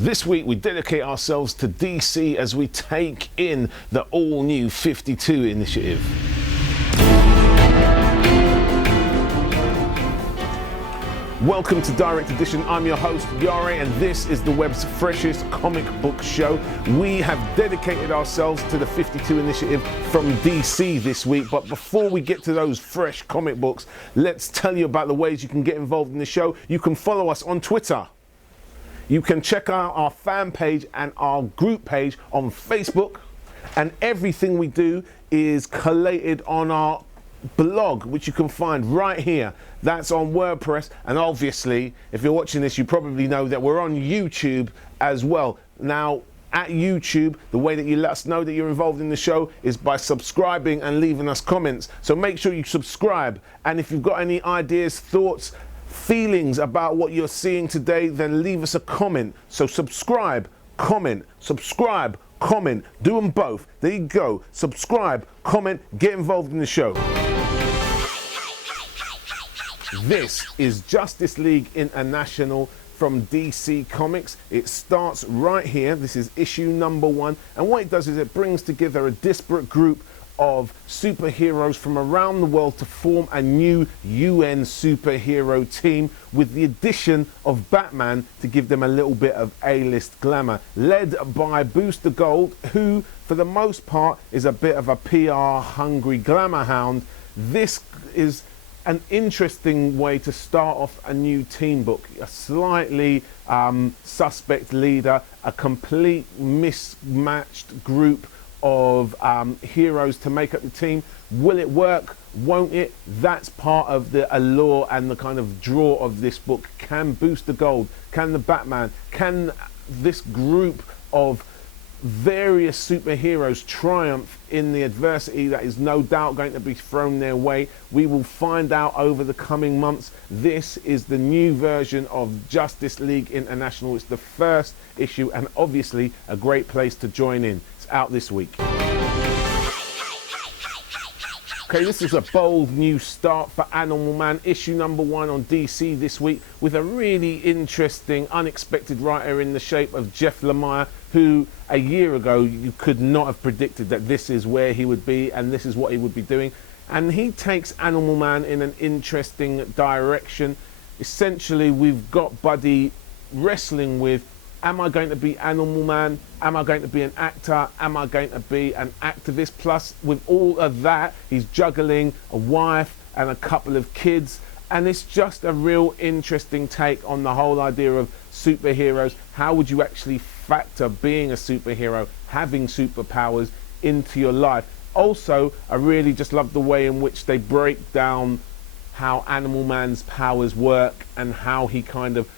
This week we dedicate ourselves to DC as we take in the all-new 52 initiative. Welcome to Direct Edition. I'm your host, Iyare, and this is the web's freshest comic book show. We have dedicated ourselves to the 52 initiative from DC this week, but before we get to those fresh comic books, let's tell you about the ways you can get involved in the show. You can follow us on Twitter. You can check out our fan page and our group page on Facebook, and everything we do is collated on our blog, which you can find right here. That's on WordPress, and obviously if you're watching this you probably know that we're on YouTube as well. Now at YouTube, the way that you let us know that you're involved in the show is by subscribing and leaving us comments, so make sure you subscribe. And if you've got any ideas, thoughts, feelings about what you're seeing today, then leave us a comment. So subscribe, comment, subscribe, comment, do them both. There you go. Subscribe, comment, get involved in the show. This is Justice League International from DC Comics. It starts right here. This is issue number 1, and what it does is it brings together a disparate group of superheroes from around the world to form a new UN superhero team, with the addition of Batman to give them a little bit of A-list glamour, led by Booster Gold, who for the most part is a bit of a PR hungry glamour hound. This is an interesting way to start off a new team book. A slightly suspect leader, a complete mismatched group of heroes to make up the team. Will it work? Won't it? That's part of the allure and the kind of draw of this book. Can Booster Gold, can the Batman, can this group of various superheroes triumph in the adversity that is no doubt going to be thrown their way? We will find out over the coming months. This is the new version of Justice League International. It's the first issue and obviously a great place to join in. It's out this week. Okay, this is a bold new start for Animal Man, issue number 1 on DC this week, with a really interesting, unexpected writer in the shape of Jeff Lemire, who a year ago you could not have predicted that this is where he would be and this is what he would be doing. And he takes Animal Man in an interesting direction. Essentially, we've got Buddy wrestling with, am I going to be Animal Man? Am I going to be an actor? Am I going to be an activist? Plus, with all of that, he's juggling a wife and a couple of kids. And it's just a real interesting take on the whole idea of superheroes. How would you actually factor being a superhero, having superpowers into your life? Also, I really just love the way in which they break down how Animal Man's powers work and how he kind of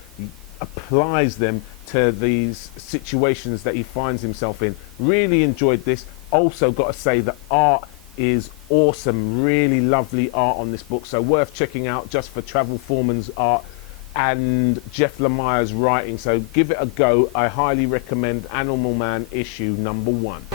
applies them to these situations that he finds himself in. Really enjoyed this. Also got to say the art is awesome. Really lovely art on this book, so worth checking out just for Travel Foreman's art and Jeff Lemire's writing. So give it a go. I highly recommend Animal Man issue number 1.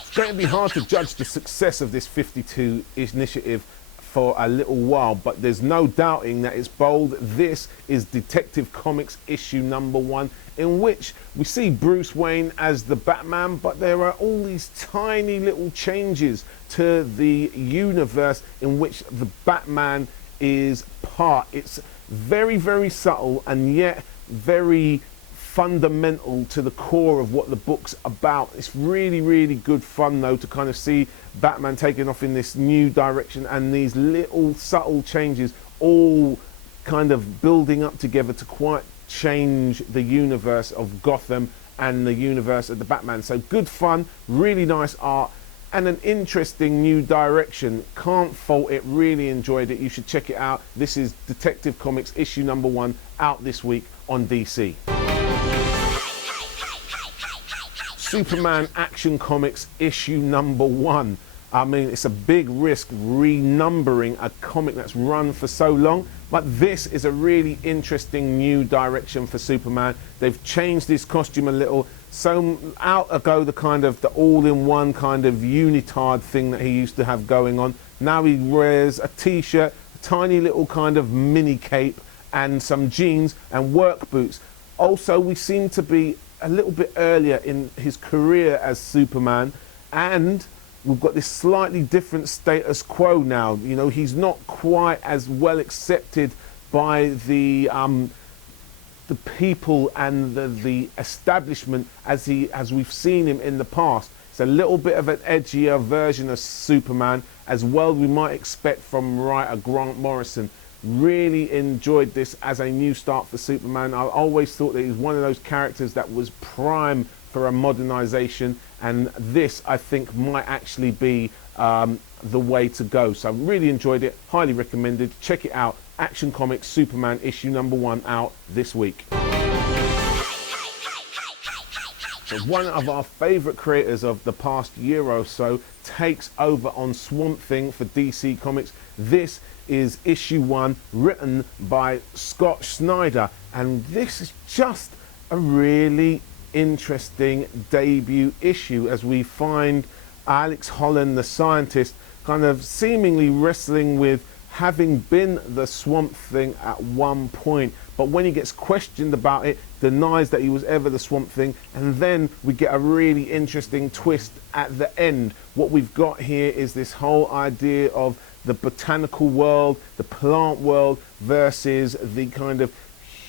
It's going to be hard to judge the success of this 52 initiative for a little while, but there's no doubting that it's bold. This is Detective Comics issue number 1, in which we see Bruce Wayne as the Batman, but there are all these tiny little changes to the universe in which the Batman is part. It's very, very subtle and yet very fundamental to the core of what the book's about. It's really, really good fun though to kind of see Batman taking off in this new direction, and these little subtle changes all kind of building up together to quite change the universe of Gotham and the universe of the Batman. So good fun, really nice art, and an interesting new direction. Can't fault it, really enjoyed it. You should check it out. This is Detective Comics issue number 1, out this week on DC. Superman Action Comics issue number 1. I mean, it's a big risk renumbering a comic that's run for so long, but this is a really interesting new direction for Superman. They've changed his costume a little. So out ago the kind of the all-in-one kind of unitard thing that he used to have going on. Now he wears a t-shirt, a tiny little kind of mini cape, and some jeans and work boots. Also, we seem to be a little bit earlier in his career as Superman, and we've got this slightly different status quo now. You know, he's not quite as well accepted by the people and the establishment as we've seen him in the past. It's a little bit of an edgier version of Superman, as well we might expect from writer Grant Morrison. Really enjoyed this as a new start for Superman. I always thought that he was one of those characters that was prime for a modernization, and this I think might actually be the way to go. So I really enjoyed it, highly recommended. Check it out. Action Comics Superman issue #1 out this week. So one of our favourite creators of the past year or so takes over on Swamp Thing for DC Comics. This is issue 1, written by Scott Snyder, and this is just a really interesting debut issue as we find Alex Holland, the scientist, kind of seemingly wrestling with having been the Swamp Thing at one point, but when he gets questioned about it, denies that he was ever the Swamp Thing, and then we get a really interesting twist at the end. What we've got here is this whole idea of the botanical world, the plant world, versus the kind of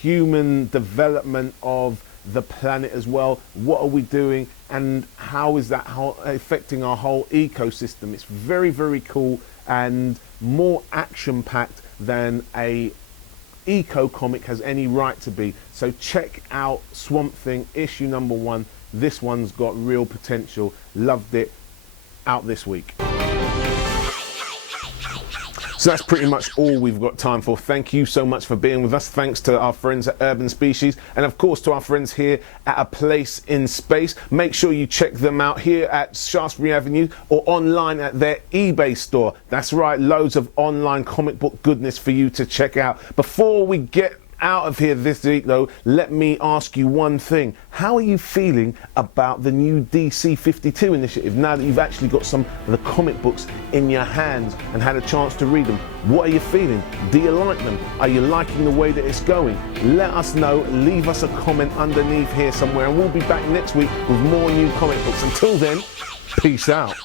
human development of the planet as well. What are we doing, and how is that affecting our whole ecosystem? It's very, very cool and more action-packed than a eco comic has any right to be. So check out Swamp Thing issue #1. This one's got real potential. Loved it. Out this week. So that's pretty much all we've got time for. Thank you so much for being with us. Thanks to our friends at Urban Species, and of course to our friends here at A Place in Space. Make sure you check them out here at Shaftesbury Avenue or online at their eBay store. That's right, loads of online comic book goodness for you to check out. Before we get out of here this week though, let me ask you one thing. How are you feeling about the new DC 52 initiative now that you've actually got some of the comic books in your hands and had a chance to read them? What are you feeling? Do you like them? Are you liking the way that it's going? Let us know, leave us a comment underneath here somewhere, and we'll be back next week with more new comic books. Until then, peace out.